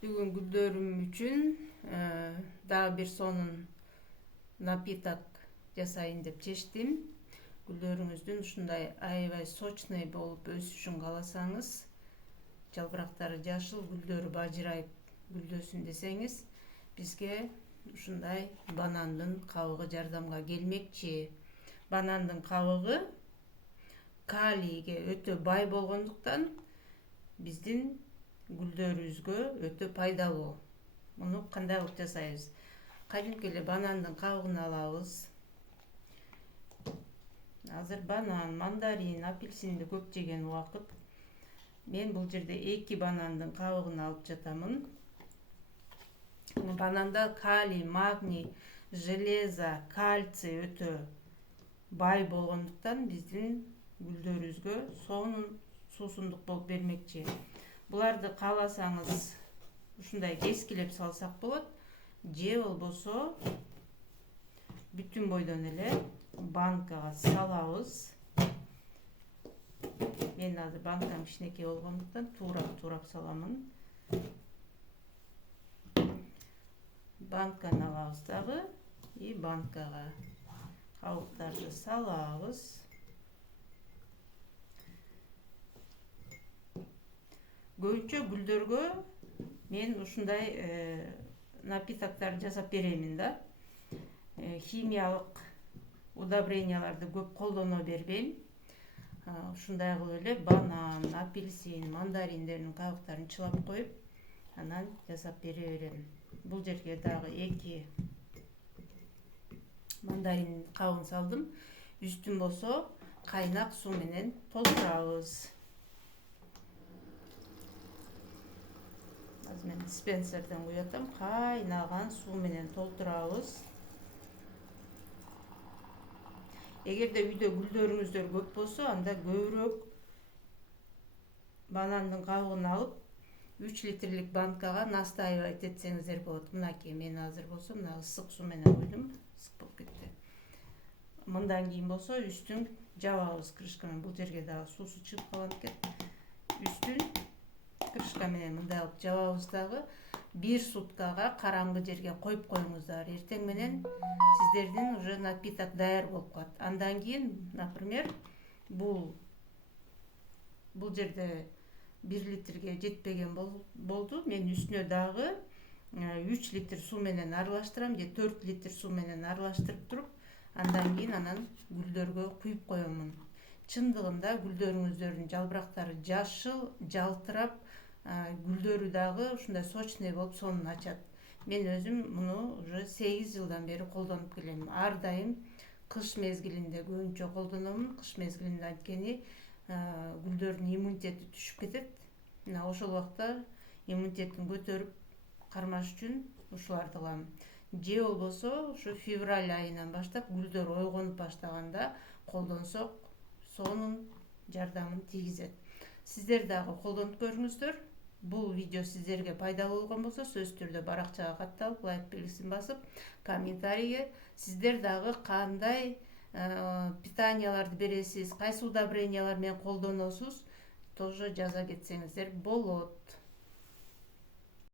Бүгүн гүлдөрүм үчүн дагы бир сонун напиток жасайын деп чечтим. Гүлдөрүңүздүн ушундай аябай сочный болуп өсүшүн кааласаңыз, жалбырактары жашыл, гүлдөрү бажырайып гүлдөсүн десеңиз, бизге ушундай банандын кабыгы жардамга келмекчи. Банандын кабыгы калийге өтө бай болгондуктан биздин гүлдөрүбүзгө өтө пайдалуу. Муну кандай кылып жасайбыз? Кадимки эле банандын кабыгын алабыз. Азыр банан, мандарин, апельсинди көп жеген убакыт. Мен бул жерде 2 банандын кабыгын алып жатамын. Бананда калий, магний, железо, кальций өтө бай болгондуктан биздин гүлдөрүбүзгө сонун суусундук болуп бермекчи. Буларды кааласаңыз ушундай кескилеп салсак болот, же болбосо бүтүн бойдон эле банкага салабыз. Мен азыр банкам кичинекей болгондуктан туурап саламын. Банканы алабыз дагы и банкага кабыктарды салабыз. Көбүнчө гүлдөргө мен ушундай напитоктарды жасап беремин да. Химиялык удобренияларды көп колдоно бербейм. Ушундай кылып эле банан, апельсин, мандариндердин кабыктарын чылап коюп, анан жасап бере берем. Бул жерге дагы 2 мандарин кабыгын салдым. Үстүн болсо кайнак суу менен толтурабыз. Азыр мен диспенсерден куятам, кайнаган суу менен толтурабыз. Эгерде үйдө гүлдөрүңүздөр көп болсо, анда көбүрөөк банандын кабыгын алып, 3 литрлик банкага настаивать этсеңиздер болот. Мынакей, мен азыр болсо мына ысык суу менен куйдум, ысык болуп кетти. Мындан кийин болсо үстүн жабабыз крышкамен. Бул жерге дагы суусу чыгып калган экен. Үстүн крышка менен мындай кылып жабабыз дагы 1 суткага караңгы жерге коюп коюңуздар. Эртең менен сиздердин уже напиток даяр болуп калат. Андан кийин, например, бул жерде 1 литрге жетпеген болду. Мен үстүнө дагы 3 литр суу менен аралаштырам же 4 литр суу менен аралаштырып туруп, андан кийин анан гүлдөргө куюп коёмун. Чындыгында гүлдөрүңүздөрдүн жалбырактары жашыл, жалтырап, гүлдөрү дагы ушундай сочный болуп сонун ачат. Мен өзүм муну уже 8 жылдан бери колдонуп келем. Ар дайым кыш мезгилинде көбүнчө колдономун. Кыш мезгилинде анткени гүлдөрдүн иммунитети түшүп кетет. Мына ошол убакта иммунитетин көтөрүп кармаш үчүн ушуларды кылам. Же болбосо ушу февраль айынан баштап гүлдөр ойгонуп баштаганда колдонсок сонун жардамын тийгизет. Сиздер дагы колдонуп көрүңүздөр. Бул видео сиздерге пайдалуу болгон болсо, сөзсүз түрдө баракчага катталып, лайк белгисин басып, комментарийге сиздер дагы кандай питанияларды бересиз, кайсы удобрениялар менен колдоносуз, тоже жаза кетсеңиздер болот.